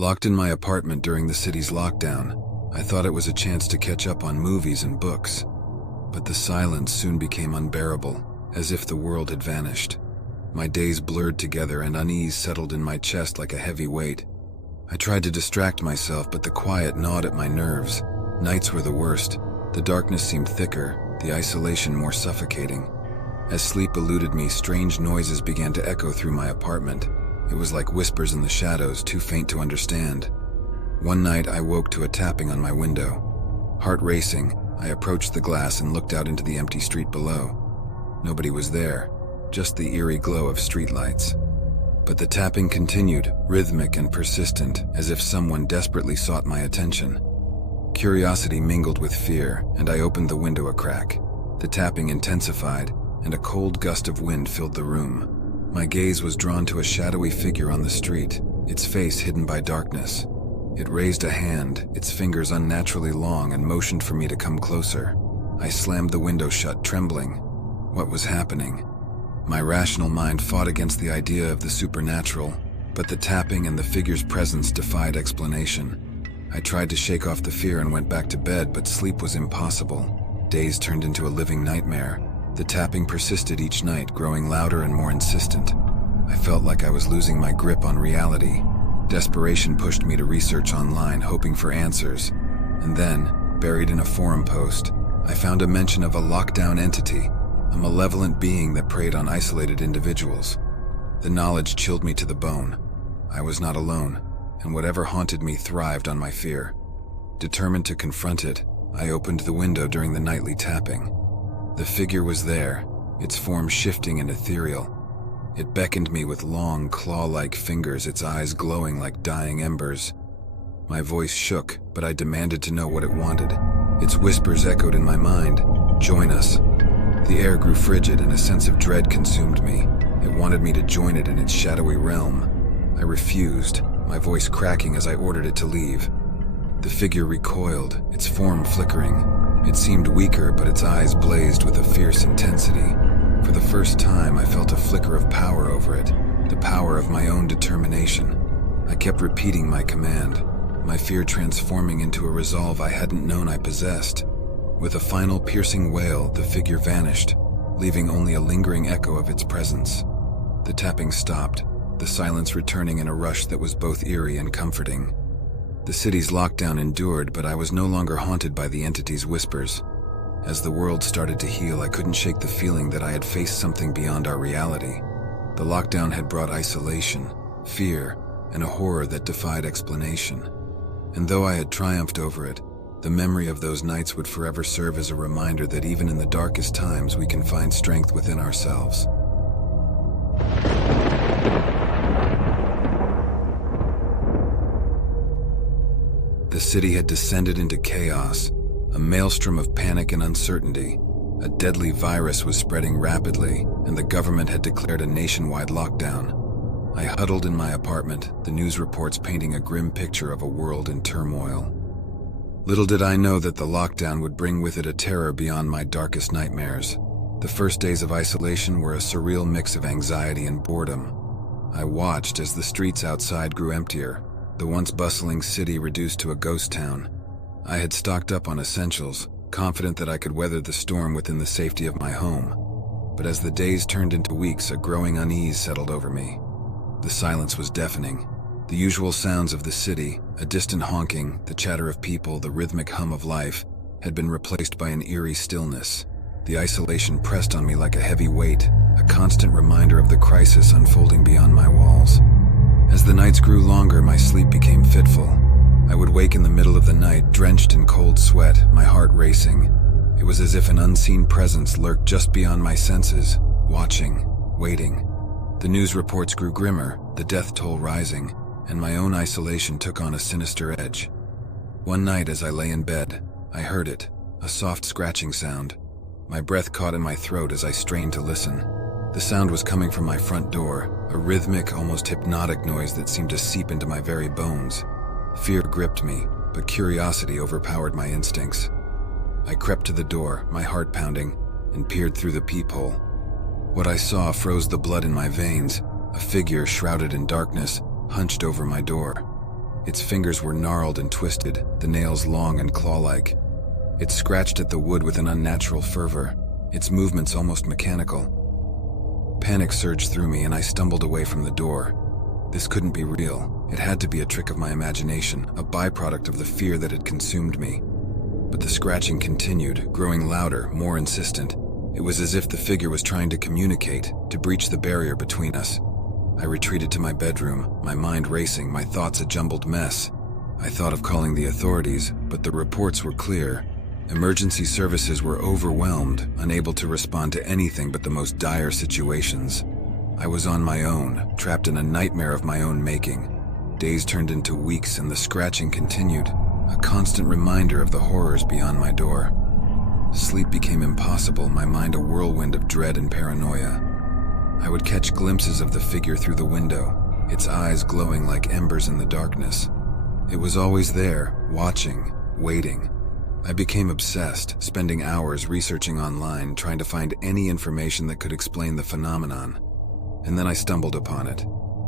Locked in my apartment during the city's lockdown, I thought it was a chance to catch up on movies and books. But the silence soon became unbearable, as if the world had vanished. My days blurred together and unease settled in my chest like a heavy weight. I tried to distract myself, but the quiet gnawed at my nerves. Nights were the worst. The darkness seemed thicker, the isolation more suffocating. As sleep eluded me, strange noises began to echo through my apartment. It was like whispers in the shadows, too faint to understand. One night I woke to a tapping on my window. Heart racing, I approached the glass and looked out into the empty street below. Nobody was there, just the eerie glow of streetlights. But the tapping continued, rhythmic and persistent, as if someone desperately sought my attention. Curiosity mingled with fear, and I opened the window a crack. The tapping intensified, and a cold gust of wind filled the room. My gaze was drawn to a shadowy figure on the street, its face hidden by darkness. It raised a hand, its fingers unnaturally long, and motioned for me to come closer. I slammed the window shut, trembling. What was happening? My rational mind fought against the idea of the supernatural, but the tapping and the figure's presence defied explanation. I tried to shake off the fear and went back to bed, but sleep was impossible. Days turned into a living nightmare. The tapping persisted each night, growing louder and more insistent. I felt like I was losing my grip on reality. Desperation pushed me to research online, hoping for answers. And then, buried in a forum post, I found a mention of a lockdown entity, a malevolent being that preyed on isolated individuals. The knowledge chilled me to the bone. I was not alone, and whatever haunted me thrived on my fear. Determined to confront it, I opened the window during the nightly tapping. The figure was there, its form shifting and ethereal. It beckoned me with long, claw-like fingers, its eyes glowing like dying embers. My voice shook, but I demanded to know what it wanted. Its whispers echoed in my mind, "Join us." The air grew frigid and a sense of dread consumed me. It wanted me to join it in its shadowy realm. I refused, my voice cracking as I ordered it to leave. The figure recoiled, its form flickering. It seemed weaker, but its eyes blazed with a fierce intensity. For the first time, I felt a flicker of power over it, the power of my own determination. I kept repeating my command, my fear transforming into a resolve I hadn't known I possessed. With a final piercing wail, the figure vanished, leaving only a lingering echo of its presence. The tapping stopped, the silence returning in a rush that was both eerie and comforting. The city's lockdown endured, but I was no longer haunted by the entity's whispers. As the world started to heal, I couldn't shake the feeling that I had faced something beyond our reality. The lockdown had brought isolation, fear, and a horror that defied explanation. And though I had triumphed over it, the memory of those nights would forever serve as a reminder that even in the darkest times we can find strength within ourselves. The city had descended into chaos, a maelstrom of panic and uncertainty. A deadly virus was spreading rapidly, and the government had declared a nationwide lockdown. I huddled in my apartment, the news reports painting a grim picture of a world in turmoil. Little did I know that the lockdown would bring with it a terror beyond my darkest nightmares. The first days of isolation were a surreal mix of anxiety and boredom. I watched as the streets outside grew emptier, the once bustling city reduced to a ghost town. I had stocked up on essentials, confident that I could weather the storm within the safety of my home. But as the days turned into weeks, a growing unease settled over me. The silence was deafening. The usual sounds of the city, a distant honking, the chatter of people, the rhythmic hum of life, had been replaced by an eerie stillness. The isolation pressed on me like a heavy weight, a constant reminder of the crisis unfolding beyond my walls. As the nights grew longer, my sleep became fitful. I would wake in the middle of the night, drenched in cold sweat, my heart racing. It was as if an unseen presence lurked just beyond my senses, watching, waiting. The news reports grew grimmer, the death toll rising, and my own isolation took on a sinister edge. One night as I lay in bed, I heard it, a soft scratching sound. My breath caught in my throat as I strained to listen. The sound was coming from my front door, a rhythmic, almost hypnotic noise that seemed to seep into my very bones. Fear gripped me, but curiosity overpowered my instincts. I crept to the door, my heart pounding, and peered through the peephole. What I saw froze the blood in my veins, a figure shrouded in darkness, hunched over my door. Its fingers were gnarled and twisted, the nails long and claw-like. It scratched at the wood with an unnatural fervor, its movements almost mechanical. Panic surged through me and I stumbled away from the door. This couldn't be real. It had to be a trick of my imagination, a byproduct of the fear that had consumed me. But the scratching continued, growing louder, more insistent. It was as if the figure was trying to communicate, to breach the barrier between us. I retreated to my bedroom, my mind racing, my thoughts a jumbled mess. I thought of calling the authorities, but the reports were clear. Emergency services were overwhelmed, unable to respond to anything but the most dire situations. I was on my own, trapped in a nightmare of my own making. Days turned into weeks and the scratching continued, a constant reminder of the horrors beyond my door. Sleep became impossible, my mind a whirlwind of dread and paranoia. I would catch glimpses of the figure through the window, its eyes glowing like embers in the darkness. It was always there, watching, waiting. I became obsessed, spending hours researching online, trying to find any information that could explain the phenomenon. And then I stumbled upon it.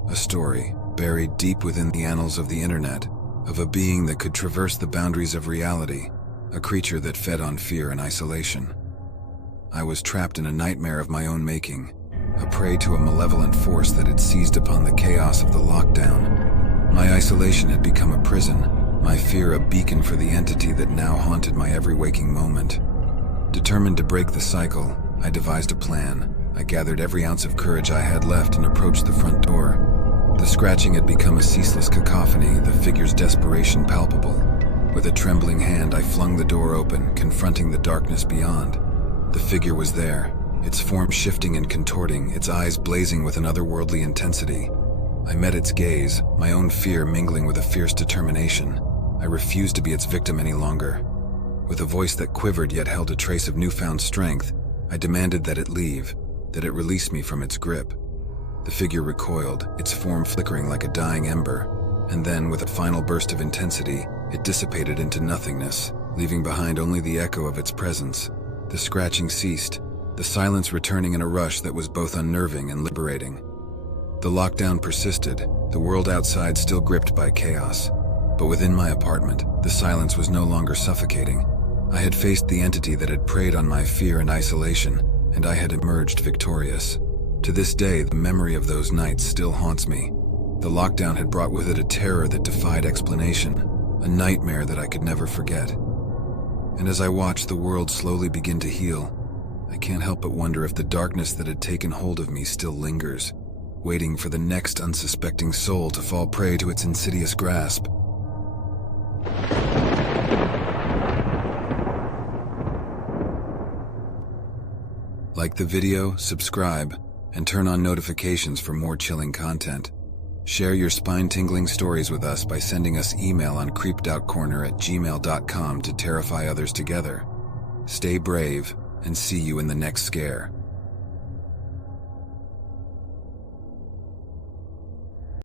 A story, buried deep within the annals of the internet, of a being that could traverse the boundaries of reality, a creature that fed on fear and isolation. I was trapped in a nightmare of my own making, a prey to a malevolent force that had seized upon the chaos of the lockdown. My isolation had become a prison, my fear a beacon for the entity that now haunted my every waking moment. Determined to break the cycle, I devised a plan. I gathered every ounce of courage I had left and approached the front door. The scratching had become a ceaseless cacophony, the figure's desperation palpable. With a trembling hand, I flung the door open, confronting the darkness beyond. The figure was there, its form shifting and contorting, its eyes blazing with an otherworldly intensity. I met its gaze, my own fear mingling with a fierce determination. I refused to be its victim any longer. With a voice that quivered yet held a trace of newfound strength, I demanded that it leave, that it release me from its grip. The figure recoiled, its form flickering like a dying ember, and then, with a final burst of intensity, it dissipated into nothingness, leaving behind only the echo of its presence. The scratching ceased, the silence returning in a rush that was both unnerving and liberating. The lockdown persisted, the world outside still gripped by chaos. But within my apartment, the silence was no longer suffocating. I had faced the entity that had preyed on my fear and isolation, and I had emerged victorious. To this day, the memory of those nights still haunts me. The lockdown had brought with it a terror that defied explanation, a nightmare that I could never forget. And as I watched the world slowly begin to heal, I can't help but wonder if the darkness that had taken hold of me still lingers, waiting for the next unsuspecting soul to fall prey to its insidious grasp. Like the video, subscribe, and turn on notifications for more chilling content. Share your spine-tingling stories with us by sending us email on creepedoutcorner@gmail.com to terrify others together. Stay brave, and see you in the next scare.